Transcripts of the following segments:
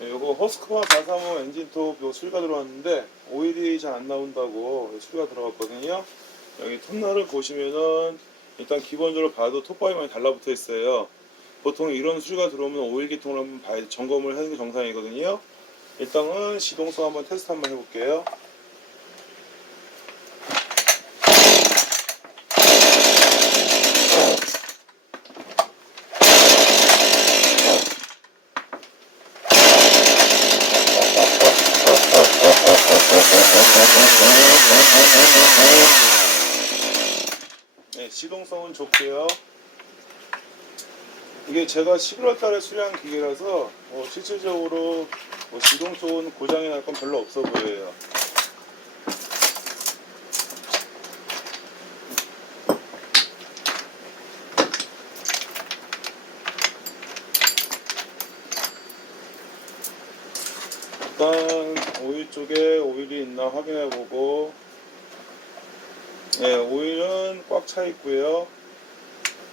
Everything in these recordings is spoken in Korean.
네, 요거 허스크바 435 엔진톱 요 수리가 들어왔는데 오일이 잘 안 나온다고 수리가 들어갔거든요. 여기 톱날을 보시면은 일단 기본적으로 봐도 톱밥이 많이 달라붙어 있어요. 보통 이런 수리가 들어오면 오일 계통을 한번 봐야- 점검을 하는 게 정상이거든요. 일단은 시동성 한번 테스트 한번 해볼게요. 네, 시동성은 좋고요. 이게 제가 11월 달에 수리한 기계라서 뭐 실질적으로 뭐 시동 쪽은 고장이 날 건 별로 없어 보여요. 일단 오일 쪽에 오일이 있나 확인해 보고 네, 오일은 꽉 차 있고요.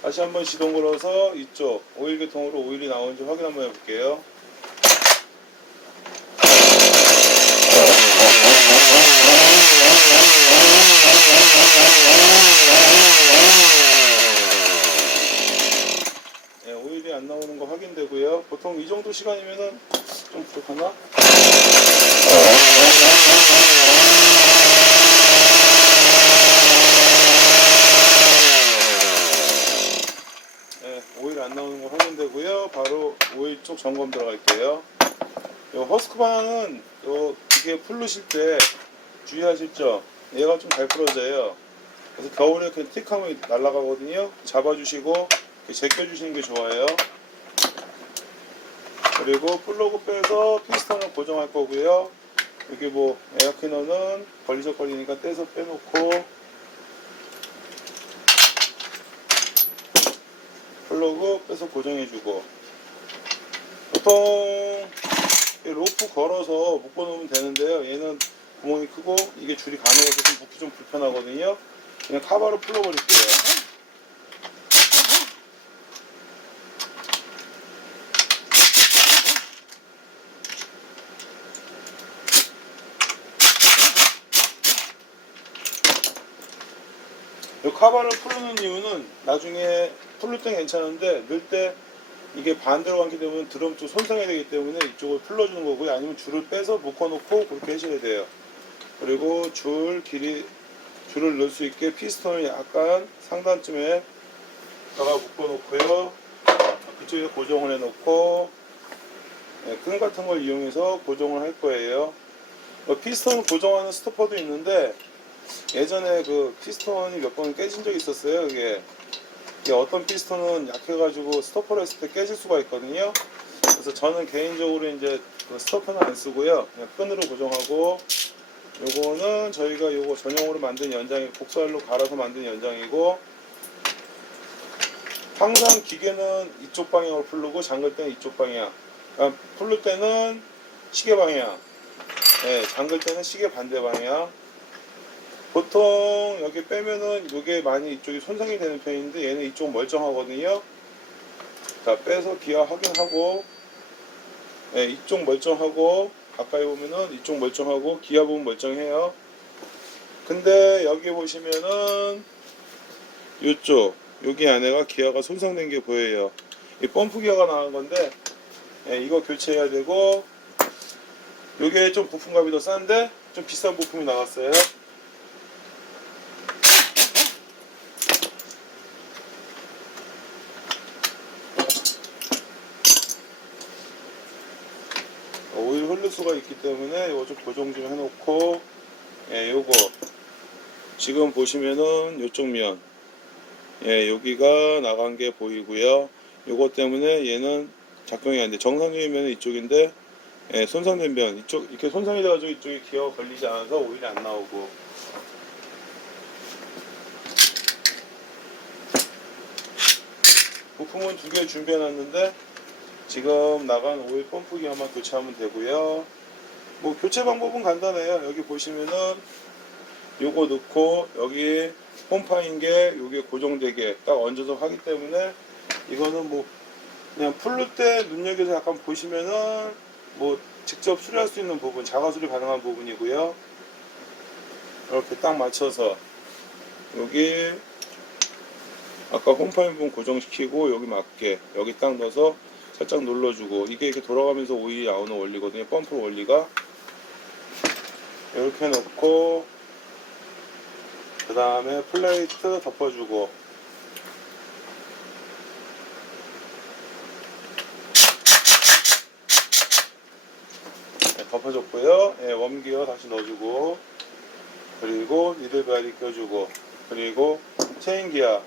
다시 한번 시동 걸어서 이쪽 오일 계통으로 오일이 나오는지 확인 한번 해볼게요. 네, 오일이 안 나오는 거 확인되고요. 보통 이 정도 시간이면은 좀 부족하나? 네, 오일 안 나오는 거 확인되고요. 바로 오일 쪽 점검 들어갈게요. 요 허스크바는 요 기계 풀르실 때 주의하실 점 얘가 좀 잘 풀어져요. 그래서 겨울에 이렇게 틱하면 날아가거든요. 잡아주시고 제껴주시는 게 좋아요. 그리고 플러그 빼서 피스톤을 고정할 거고요. 여기 뭐 에어캐너는 걸리적거리니까 떼서 빼놓고 플러그 빼서 고정해주고 보통 이 로프 걸어서 묶어놓으면 되는데요. 얘는 구멍이 크고 이게 줄이 가늘어서 좀 묶기 좀 불편하거든요. 그냥 카바로 풀어버릴게요. 이 카바를 풀는 이유는 나중에 풀릴 땐 괜찮은데 넣을 때 이게 반대로 감기 되면 드럼 쪽 손상이 되기 때문에 이쪽을 풀러주는 거고요. 아니면 줄을 빼서 묶어놓고 그렇게 하셔야 돼요. 그리고 줄 길이 줄을 넣을 수 있게 피스톤을 약간 상단쯤에 다가 묶어놓고요. 그쪽에 고정을 해놓고 네, 끈 같은 걸 이용해서 고정을 할 거예요. 어, 피스톤 고정하는 스토퍼도 있는데 예전에 그 피스톤이 몇 번 깨진 적이 있었어요. 이게, 이게 어떤 피스톤은 약해가지고 스토퍼를 했을 때 깨질 수가 있거든요. 그래서 저는 개인적으로 이제 그 스토퍼는 안 쓰고요. 그냥 끈으로 고정하고 요거는 저희가 요거 전용으로 만든 연장이 곡살로 갈아서 만든 연장이고 항상 기계는 이쪽 방향으로 풀르고 잠글 때는 이쪽 방향. 그러니까 풀릴 때는 시계 방향. 네, 잠글 때는 시계 반대 방향. 보통 여기 빼면은 이게 많이 이쪽이 손상이 되는 편인데 얘는 이쪽 멀쩡하거든요. 자 빼서 기아 확인하고 네, 이쪽 멀쩡하고 가까이 보면은 이쪽 멀쩡하고 기아 부분 멀쩡해요. 근데 여기 보시면은 이쪽 여기 안에가 기아가 손상된 게 보여요. 이 펌프 기아가 나간 건데 네, 이거 교체해야 되고 이게 좀 부품값이 더 싼데 좀 비싼 부품이 나갔어요. 수가 있기 때문에 이거 좀 고정 좀 해놓고 예, 요거 지금 보시면은 요쪽 면 예, 여기가 나간 게 보이고요. 요거 때문에 얘는 작동이 안 돼. 정상적인 면은 이쪽인데 예, 손상된 면 이쪽 이렇게 손상이 돼가지고 이쪽에 기어가 걸리지 않아서 오일이 안 나오고 부품은 두 개 준비해놨는데 지금 나간 오일 펌프 기어만 교체하면 되고요. 뭐 교체 방법은 간단해요. 여기 보시면은 요거 넣고 여기 pom파인 게 요게 고정되게 딱 얹어서 하기 때문에 이거는 뭐 그냥 풀릴 때 눈여겨서 약간 보시면은 뭐 직접 수리할 수 있는 부분, 자가 수리 가능한 부분이고요. 이렇게 딱 맞춰서 여기 아까 홈파인 부분 고정시키고 여기 맞게 여기 딱 넣어서 살짝 눌러주고 이게 이렇게 돌아가면서 오일이 나오는 원리거든요. 펌프 원리가. 이렇게 넣고 그 다음에 플레이트 덮어주고. 네, 덮어줬고요. 예, 웜기어 다시 넣어주고. 그리고 니들바리 껴주고. 그리고 체인기어.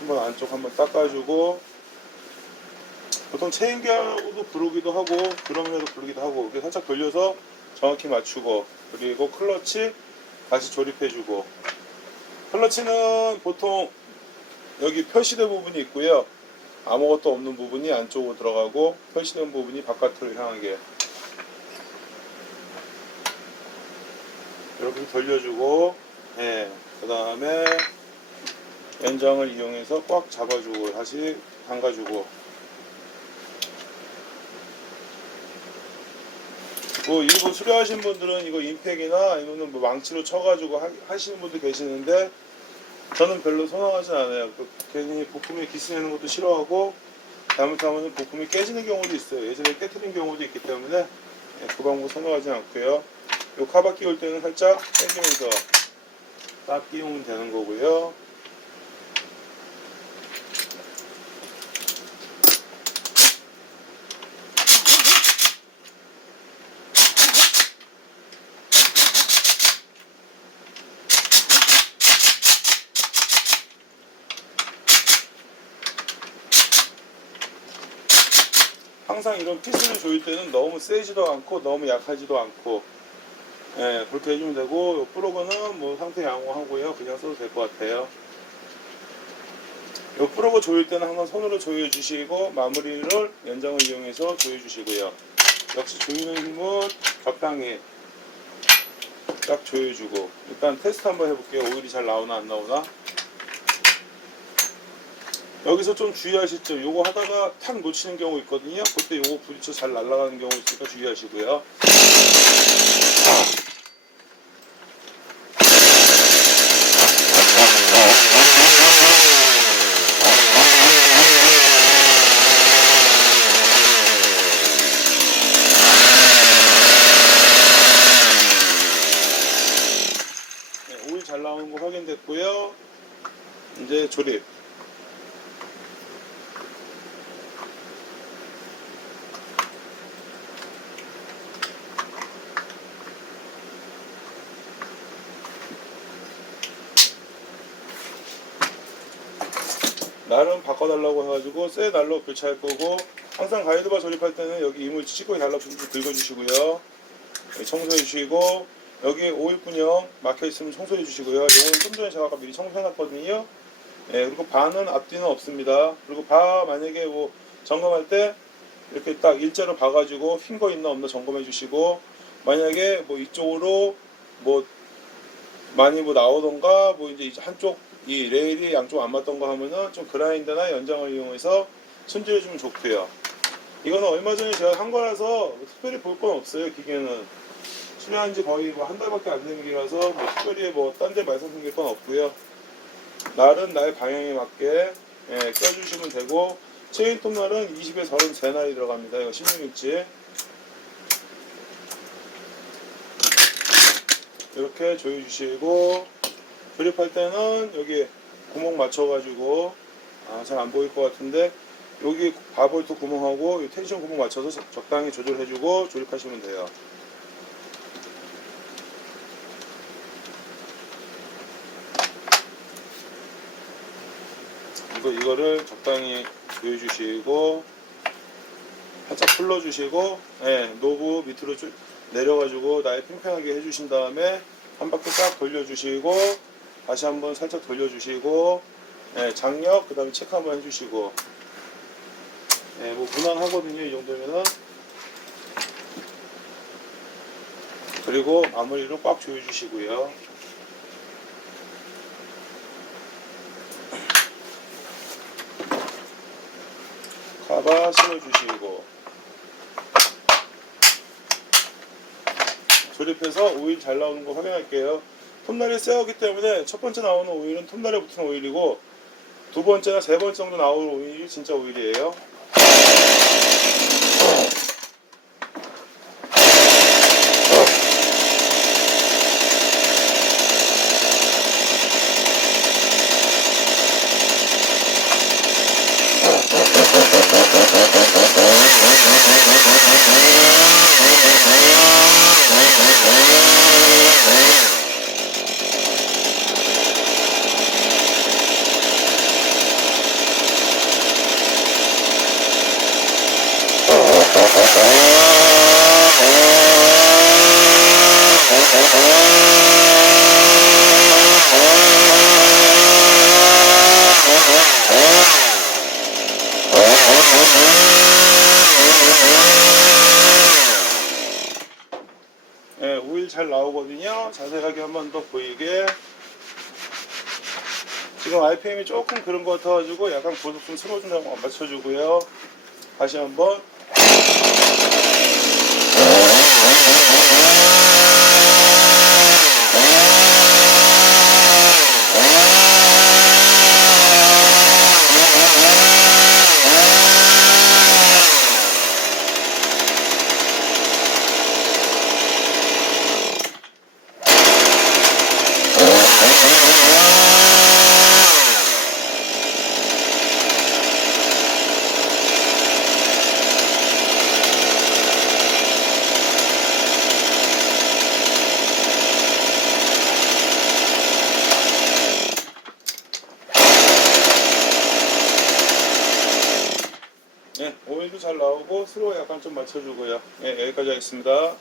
한번 안쪽 한번 닦아주고 보통 체인기어도 부르기도 하고 드럼이라도 부르기도 하고 이렇게 살짝 돌려서 정확히 맞추고 그리고 클러치 다시 조립해주고. 클러치는 보통 여기 표시된 부분이 있고요. 아무것도 없는 부분이 안쪽으로 들어가고 표시된 부분이 바깥으로 향하게. 이렇게 돌려주고 예, 그 다음에 연장을 이용해서 꽉 잡아주고 다시 담가주고 뭐 일부 수료하신 분들은 이거 임팩이나 아니면 뭐 망치로 쳐가지고 하, 하시는 분도 계시는데 저는 별로 선호하지 않아요. 그 괜히 부품에 기스내는 것도 싫어하고 잘못하면 부품이 깨지는 경우도 있어요. 예전에 깨트린 경우도 있기 때문에 예, 그 방법 선호하지 않고요. 요 카바 끼울 때는 살짝 당기면서 딱 끼우면 되는 거고요. 항상 이런 피스를 조일 때는 너무 세지도 않고 너무 약하지도 않고 예, 그렇게 해주면 되고 요 프로그는 뭐 상태 양호하고요. 그냥 써도 될 것 같아요. 요 프로그 조일 때는 항상 손으로 조여 주시고 마무리를 연장을 이용해서 조여 주시고요. 역시 조이는 힘은 적당히 딱 조여주고 일단 테스트 한번 해볼게요. 오일이 잘 나오나 안 나오나 여기서 좀 주의하실 점 요거 하다가 탁 놓치는 경우 있거든요. 그때 요거 부딪혀 잘 날아가는 경우 있으니까 주의하시고요 네, 오일 잘 나오는 거 확인됐고요 이제 조립 날은 바꿔달라고 해가지고 새 날로 교체할 거고 항상 가이드바 조립할 때는 여기 이물 치고 달라고 좀 긁어주시고요. 여기 청소해 주시고 여기 오일분형 막혀 있으면 청소해 주시고요. 요거는 좀 전에 제가 아까 미리 청소해 놨거든요. 예, 그리고 바는 앞뒤는 없습니다. 그리고 바 만약에 뭐 점검할 때 이렇게 딱 일자로 봐가지고 휜거 있나 없나 점검해 주시고 만약에 뭐 이쪽으로 뭐 많이 뭐 나오던가 뭐 이제 한쪽 이 레일이 양쪽 안 맞던가 하면은 좀 그라인더나 연장을 이용해서 손질해 주면 좋고요. 이거는 얼마 전에 제가 한 거라서 특별히 볼 건 없어요. 기계는 수리한 지 거의 뭐 한 달밖에 안 된 기라서 뭐 특별히 뭐 딴 데 말썽 생길 건 없고요. 날은 날 방향에 맞게 예, 껴주시면 되고 체인 톱 날은 20에 33날이 들어갑니다. 이거 16인치 이렇게 조여주시고 조립할 때는 여기 구멍 맞춰가지고 아, 잘 안 보일 것 같은데 여기 바볼트 구멍하고 이 텐션 구멍 맞춰서 적- 적당히 조절해주고 조립하시면 돼요. 이거 이거를 적당히 조여주시고 살짝 풀러주시고 예, 노브 밑으로 쭉 내려가지고 날 팽팽하게 해주신 다음에 한 바퀴 딱 돌려주시고 다시 한번 살짝 돌려주시고 예, 장력 그 다음에 체크 한번 해주시고. 예, 뭐 무난하거든요 이 정도면은. 그리고 마무리로 꽉 조여주시고요. 가바 신어주시고. 조립해서 오일 잘 나오는 거 확인할게요. 톱날이 세었기 때문에 첫 번째 나오는 오일은 톱날에 붙은 오일이고 두 번째나 세 번째 정도 나오는 오일이 진짜 오일이에요. 예, 오일 잘 나오거든요. 자세하게 한 번 더 보이게. 지금 RPM이 조금 그런 것 같아가지고 약간 고속 좀 한번 맞춰주고요. 다시 한번. 좀 맞춰주고요. 예, 여기까지 하겠습니다.